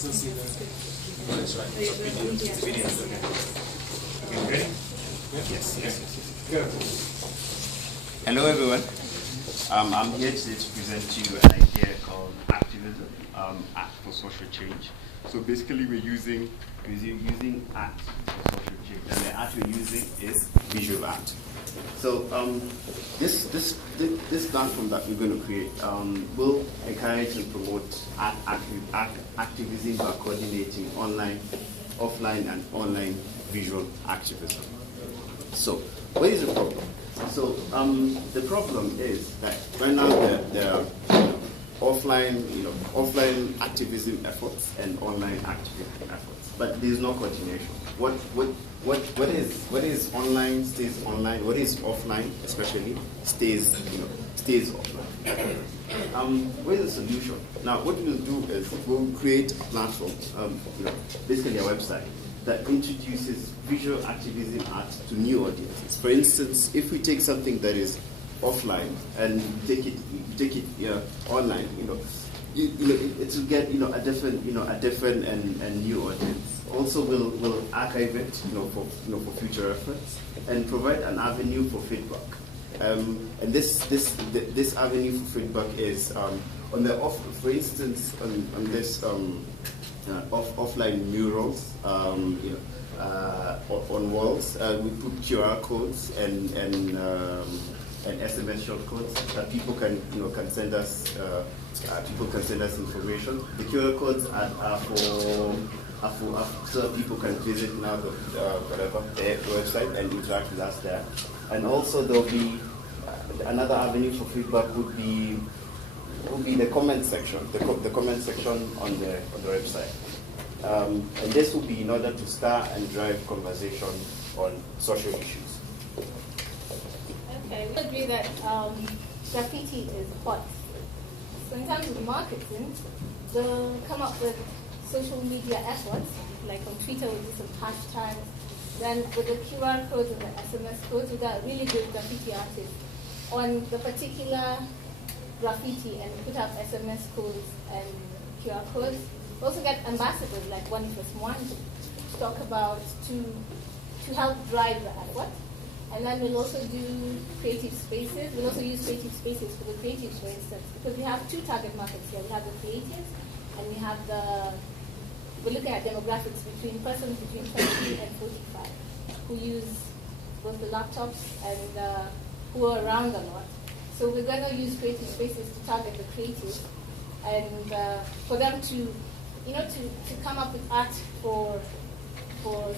still see that. Oh, that's right. It's a video. It's a video. Okay. Okay, ready? Yeah. Yes. Go. Hello, everyone. I'm here today to present to you an idea called Artivism, Art for Social Change. So basically, we're using art for social change, and the art we're using is visual art. So this platform that we're going to create will encourage and promote art activism by coordinating online, offline, and online visual activism. So what is the problem? So the problem is that right now there are offline activism efforts and online activism efforts, but there is no coordination. What is online stays online. What is offline, especially, stays offline. What is the solution? Now, what we'll do is we'll create a platform, basically a website that introduces visual activism art to new audiences. For instance, if we take something that is offline and take it online, it will get a different and new audience. Also, we'll archive it for future reference and provide an avenue for feedback. And this avenue for feedback is on the for instance on this offline murals on walls. We put QR codes and SMS shortcodes that people can send us. People can send us information. The QR codes are for so people can visit now the website and interact with us there. And also there'll be another avenue for feedback would be the comment section. The comment section on the website. And this will be in order to start and drive conversation on social issues. Okay, we agree that graffiti is hot. So in terms of marketing, they'll come up with social media efforts, like on Twitter we do some hashtags, then with the QR codes and the SMS codes, we got really good graffiti artists on the particular graffiti and put up SMS codes and QR codes. We also get ambassadors like 1+1 to talk about, to help drive the effort. And then we'll also do creative spaces. We'll also use creative spaces for the creatives, for instance, because we have two target markets here. We have the creatives and we have we're looking at demographics between persons between 20 and 45 who use both the laptops and who are around a lot. So we're going to use creative spaces to target the creatives and for them to come up with art for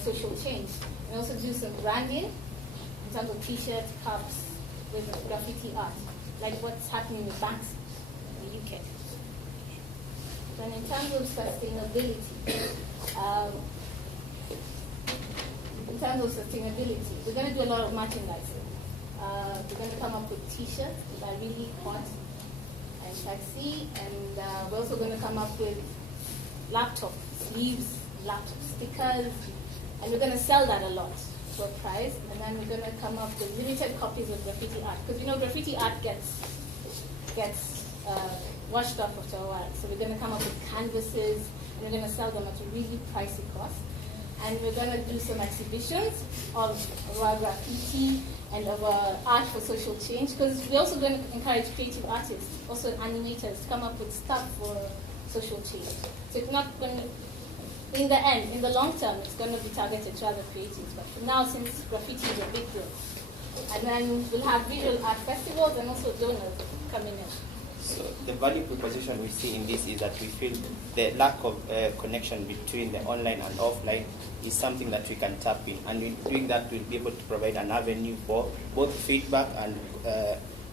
social change, and also do some branding in terms of t-shirts, cups with graffiti art, like what's happening with banks in the UK. And in terms of sustainability, we're going to do a lot of merchandising. We're going to come up with t-shirts that are really hot and sexy, and we're also going to come up with laptop sleeves, laptop stickers, and we're going to sell that a lot for a price. And then we're going to come up with limited copies of graffiti art, because graffiti art gets washed off after a while. So we're going to come up with canvases, and we're going to sell them at a really pricey cost. And we're going to do some exhibitions of our graffiti and of our art for social change, because we're also going to encourage creative artists, also animators, to come up with stuff for social change. So it's not going to, in the end, in the long term, it's going to be targeted to other creatives. But for now, since graffiti is a big deal, and then we'll have visual art festivals and also donors coming in. So the value proposition we see in this is that we feel the lack of connection between the online and offline is something that we can tap in, and in doing that we'll be able to provide an avenue for both feedback and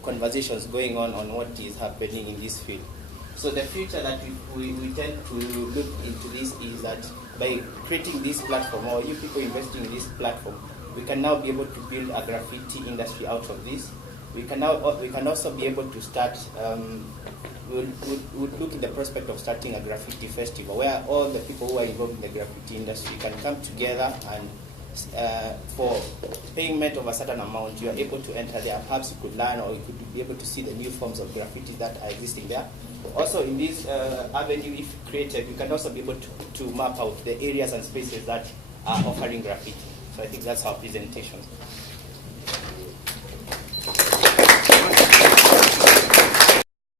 conversations going on what is happening in this field. So the future that we tend to look into this is that by creating this platform, or you people investing in this platform, we can now be able to build a graffiti industry out of this. We can also be able to start. We'll look in the prospect of starting a graffiti festival where all the people who are involved in the graffiti industry can come together and for payment of a certain amount, you are able to enter there. Perhaps you could learn, or you could be able to see the new forms of graffiti that are existing there. Also, in this avenue, if creative, you can also be able to map out the areas and spaces that are offering graffiti. So I think that's our presentation.